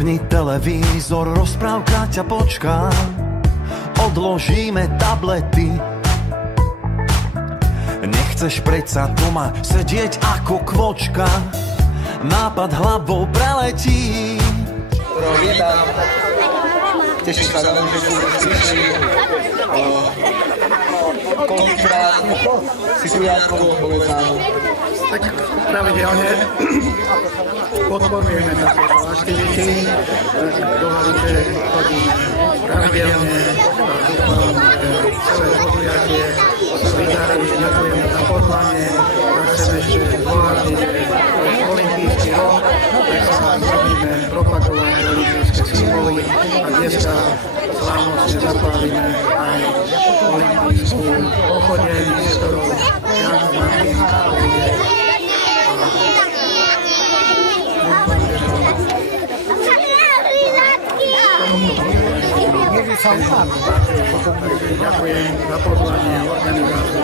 Vypni televízor, rozprávka ťa počká. Odložíme tablety. Nechceš predsa doma sedieť ako kvočka. Nápad hlavou preletí. Vítam. Teším sa veľmi, že tu prišli. Koľkokrát si tu Janko, povedz nám. Tak pravidelne podporujeme také aktivity, dohľadujeme, chodíme pravidelne, dúfam, celé podujatie sa vydarí, ďakujeme za pozvanie, chceme ešte zvládniť olympijský rok, tak sa robíme propagovať olympijské symboly a dneska slávnostne zapálime aj olympijskú pochodeň, s ktorou Jan Martinka bude. Ďakujem za pozvanie organizáciu a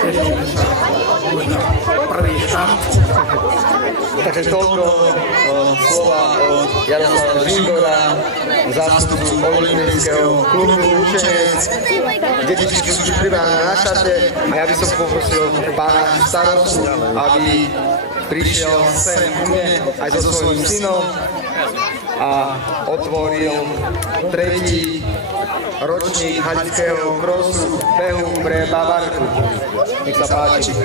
tešíme sa na prvý štart. Takže toľko slova od Jaroslava Žingora, zástupcu olympijského klubu Lučenec. Detičky sú pripravené na štarte a ja by som poprosil pána starostu, aby prišiel sem ku mne aj so svojím synom a otvoril tretí ročník halického krosu behu pre Bavarku. Nech sa páči.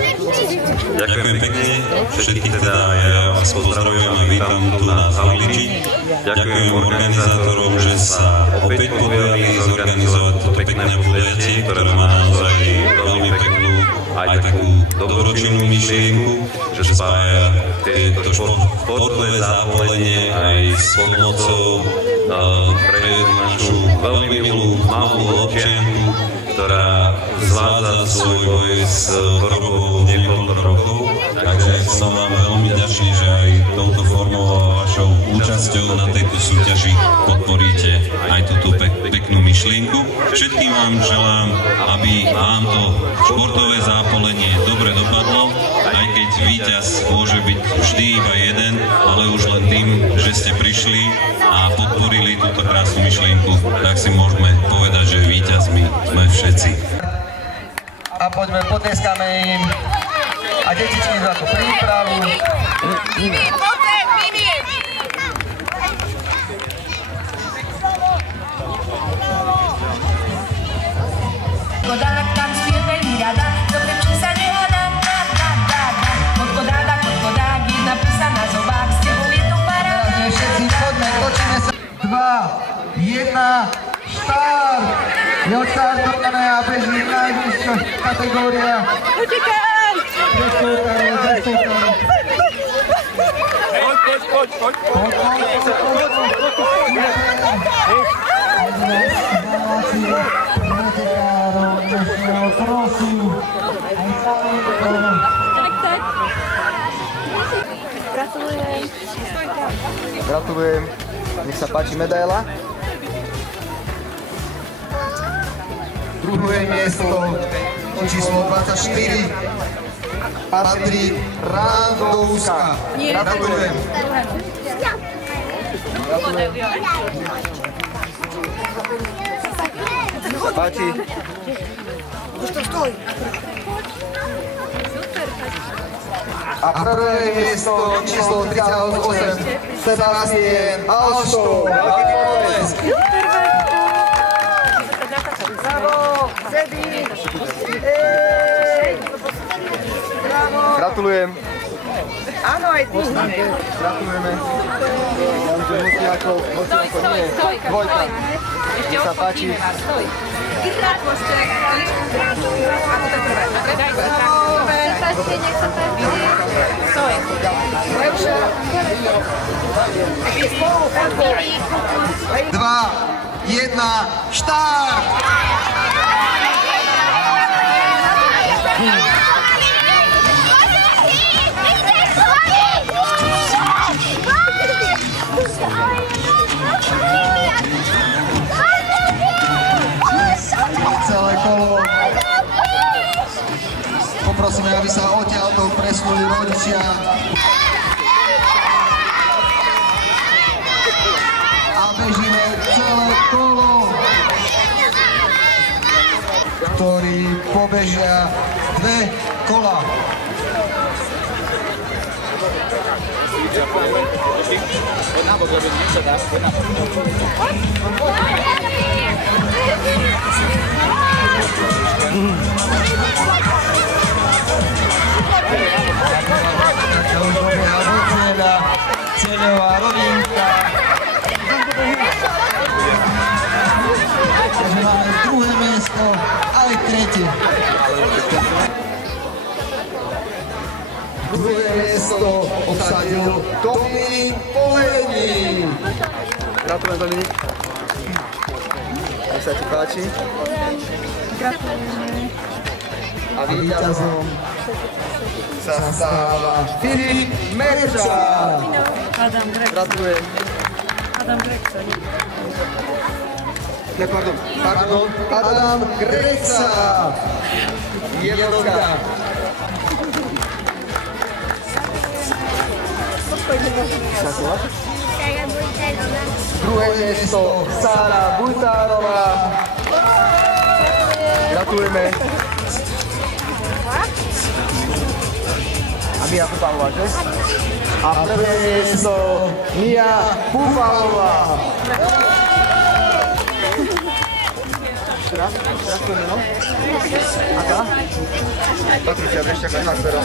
Ďakujem pekne, všetkých teda ja vás pozdravujem a vítam tu na Haliči. Ďakujem organizátorom, že sa opäť podujali zorganizovať toto pekné podujatie, ktoré má naozaj veľmi peknú aj takú dobročinnú myšlienku, že spája tieto športové zápolenie aj s pomocou pre našu veľmi milú malú občianku, ktorá zvládza svoj boj s chorobou niekoľko rokov. Takže som vám veľmi ďačný, že aj touto formou a vašou účasťou na tejto súťaži podporíte aj túto peknú myšlienku. Všetkým vám želám, aby vám to športové zápolenie dobre dopadlo, aj keď víťaz môže byť vždy iba jeden, ale už len tým, že ste prišli a podporili túto krásnu myšlienku, tak si môžeme povedať, že víťazmi sme všetci. A poďme, potleskáme im a detičky za tú prípravu. Podák tam spievej mi rada, dobre či sa nehada, podkodák, jedna prsa na zobák, s tebou je to paráda. Všetci chodme, točíme sa. 2, 1, štart! Je odstartované a beží najvyššia kategória. Utekaj! Poď. Gratulujem. Nech sa páči medaila. Druhé miesto číslo 24 patrí Randovská. Gratulujem. Páči. A prvé miesto číslo 38 Sebastián Alštov. Gratulujem. Áno, aj ty. Gratulujeme. Stoj. Dvojka. Nech sa páči. Stoj. Ako to prvé? Nech sa páči. Stoj. Lepšie. 2, 1, štart! Celé kolo. Poprosíme, aby sa odtiaľto presunuli rodičia. bežíme celé kolo, ktorí pobežia 2 kola. Cieľová rovinka. Takže máme 2. miesto, aj 3. Druhé miesto obsadil Dominik Poledník. Gratulujem, Dominik. Nech sa ti páči. Gratulujeme. A víťazom sa stáva Filip Merča. Adam Grek. Gratulujem. Adam Grek, to nie. Pardon, Adam Greca. Jednotka. Druhé miesto Sára Bujtárová. Gratulujeme. A Mia Púfalová, že? A prvé miesto Mia Púfalová. Aká? Patricia Brešťaková, na ktorú?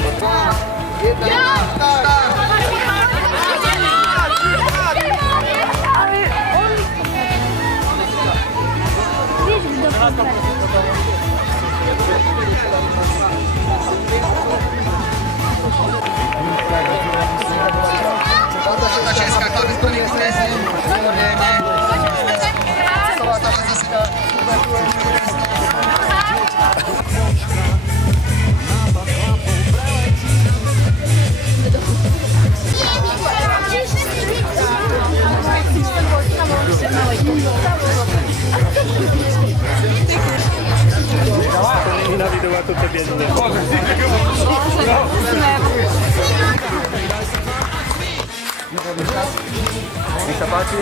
2, 1, start! Tá Česká, ktorá by splní kresli, samozrejme. Tá Česká. Nech sa páči.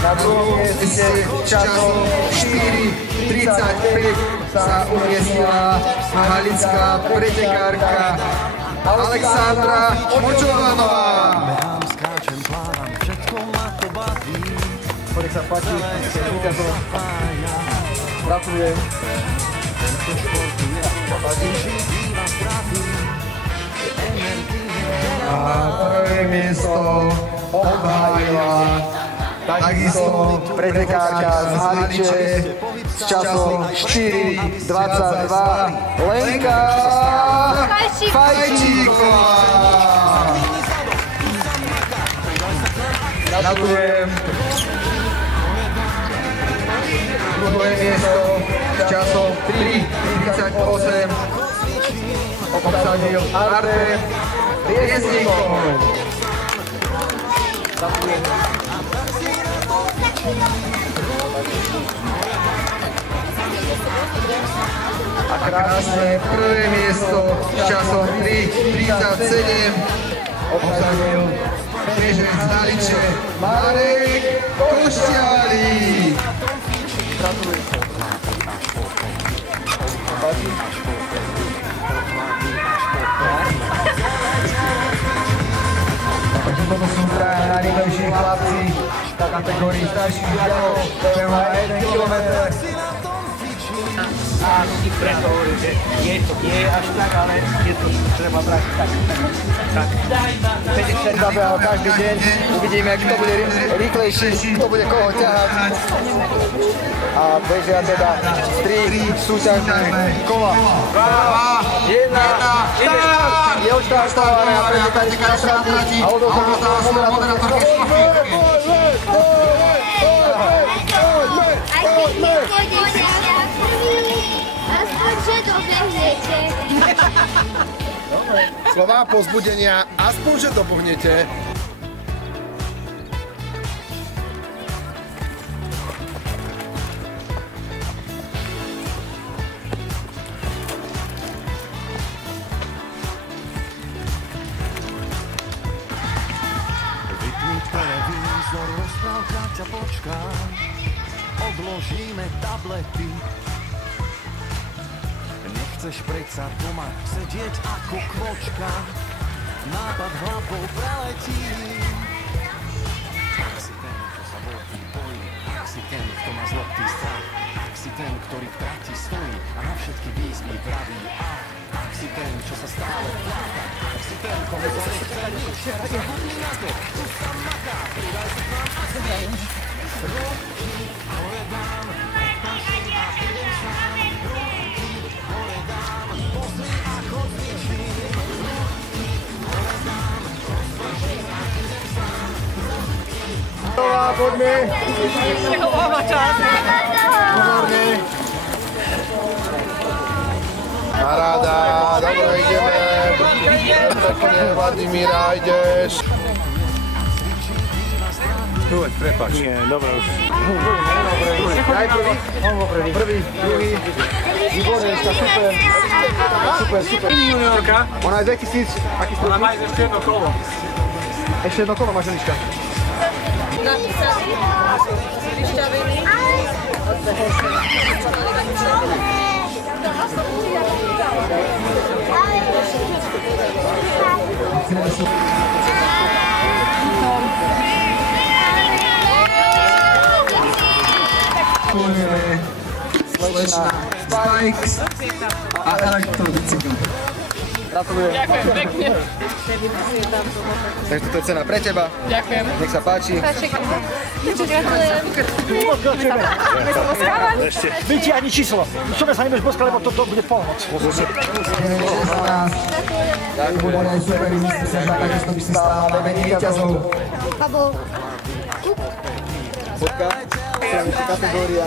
Na druhom mieste časom 4:35 sa umiestnila halická pretekárka Alexandra Očovanová. Nech sa páči, víťazom. Gratulujem. A prvé miesto obhájila takisto pretekárka z Haliče s časom 4:22 Lenka Fajčíková. Gratulujem. Druhé miesto s časom 3:38 obsadil Artem Riesnikov. Gratulujem. A krásne prvé miesto s časom 3:37 obsadil bežec z Haliče Marek Košťálík. Gratulujem. Takže toto sú traja najrýchlejší chlapci v kategórii starších žiakov, ktoré má 1 kilometr. A preto hovorím, že je až tak, ale je to treba brať tak. 50 Zabehal každý deň, uvidíme, kto bude rýchlejší, kto bude koho ťahať. A bežia teda 3 súťažné kola. 2, 1, start! Je odštartované a pretekárka na trati a odozdáva sa moderátorke Sofie. Slová povzbudenia, aspoň, že dopohnete. počká. Odložíme tablety. Nechceš predsa doma sedieť ako kvočka. Nápad hlavou preletí. Ak si ten, čo sa vodí bojí, ak si ten, kto má zlobtý strach, ak si ten, ktorý v trati stojí a na všetky výzvy vraví ak si ten, čo sa stále pláta, ak si ten, komu sa nechce nič, tak hodný na to, tu sa maká, pridaj sa k nám a zhej. Ruky hore dám, odpaším a idem sám. Ruky hore dám, pozri ako cvičím. Ruky hore dám, odpaším a idem sám. Poďme. Nehováva čas. Pozorne. Paráda, dobre, ideme. Pekne, Vladimíra, ideš. Prepáč. Nie, dobre už. Daj prvý. Prvý, druhý. Výborne, super. Super. Juniorka. Ona je 2000. Aký Ona má ešte jedno kolo. Ešte jedno kolo máš, Eliška. Napísali. Vyšťavili. Slečna Spikes a elektrobicykl. Gratulujem. Ďakujem pekne. Takže toto je cena pre teba. Ďakujem. Nech sa páči. Gratulujem. Ešte. Víte ani číslo. Čo sa nebudeš boskať, lebo toto bude polnoc. Ďakujem. Super, myslím si, že takisto by si stála menej víťazov. Pabo. Bodka, kategória.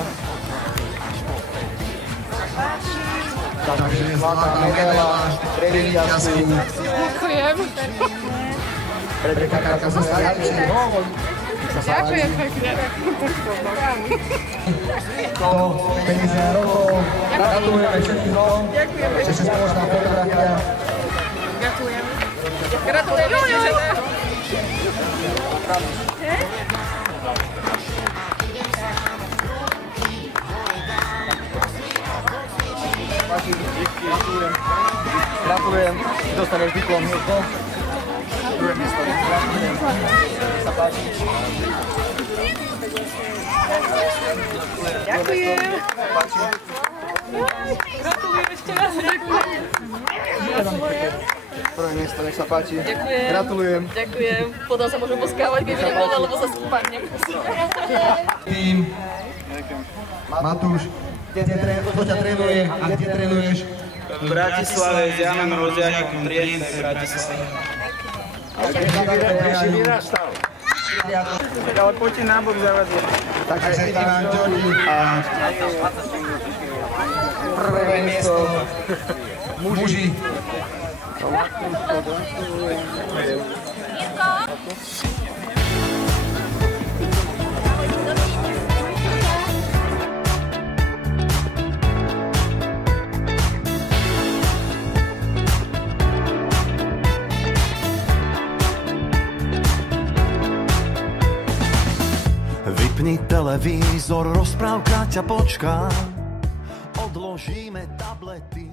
Takže zlatá medaila pre víťazku. Ďakujem. Pre Kakarka zo Stajčí. Ďakujem pekne. To 50 rokov. Gratulujeme všetkým dvom. Ešte spoločná fotografia. Ďakujem. Gratulujem. Gratulujem. Dostaneš diplom. Druhé miesto. Gratulujem. Sa páči. Ďakujem. Gratulujem ešte raz. Prvé miesto, nech sa páči. Ďakujem. Gratulujem. Ďakujem. Podľa sa môžem poskávať, keď budem bola, lebo sa spadnem. Tým. Matúš, kto ťa trénuje a kde trénuješ? V Bratislave s Janom Roziakom, Trieste, Bratislave. Kde si vyrastal? Ale poďte na bok zavadzieť. Takže Ivan Ďordi a prvé miesto muži. Vypni televízor, rozprávka ťa počká. Odložíme tablety.